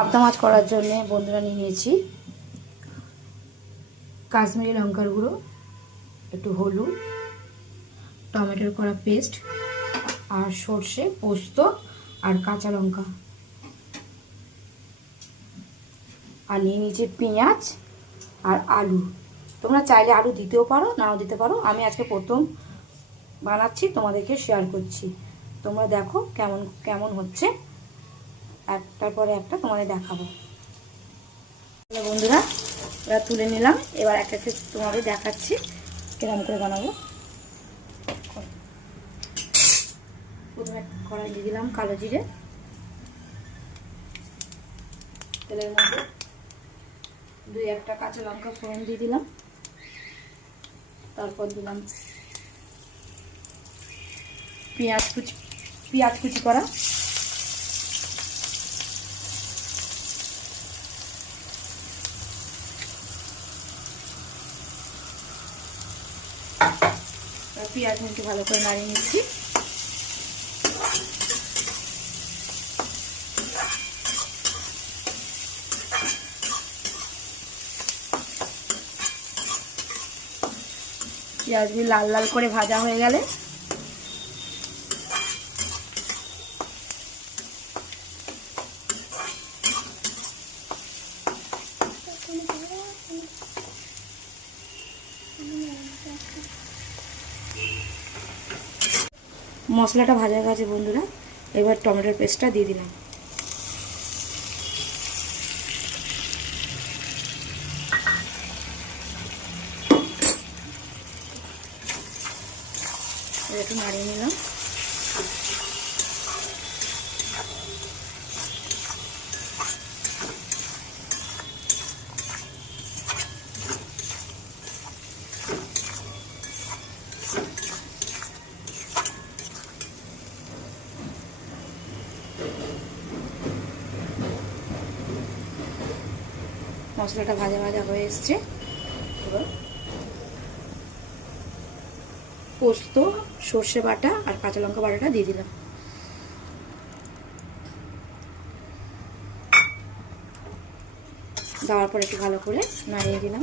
পাবদা মাছ করার জন্য বন্ধুরা নিয়েছি কাশ্মীরি লঙ্কার গুঁড়ো, একটু হলুদ, টমেটোর করা পেস্ট, আর সর্ষে, পোস্ত আর কাঁচা লঙ্কা, আর নিয়ে নিয়েছি পেঁয়াজ আর আলু। তোমরা চাইলে আলু দিতেও পারো, নাও দিতে পারো। আমি আজকে প্রথম বানাচ্ছি, তোমাদেরকে শেয়ার করছি। তোমরা দেখো কেমন কেমন হচ্ছে, একটার পরে একটা তোমাদের দেখাবো। বন্ধুরা ওরা তুলে নিলাম, এবার একটা একটা তোমাদের দেখাচ্ছি কেরকম করে বানাবো। প্রথমে কড়াই দিয়ে দিলাম কালো জিরে, তেলের মধ্যে 2-1টা কাঁচা লঙ্কা ফোড়ন দিয়ে দিলাম, তারপর দিলাম পেঁয়াজ কুচি করা, পেঁয়াজ একটু ভালো করে নাড়িয়ে নিচ্ছি। পেঁয়াজগুলি লাল লাল করে ভাজা হয়ে গেলে মশলাটা ভাজা গেছে বন্ধুরা, এবার টমেটোর পেস্টটা দিয়ে দিলাম। একটু নাড়িয়ে নিলাম। মশলাটা ভাজা ভাজা হয়ে এসছে, এবার পোস্ত, সর্ষে বাটা আর কাঁচা লঙ্কা বাটাটা দিয়ে দিলাম। দেওয়ার পর একটু ভালো করে নাড়িয়ে দিলাম।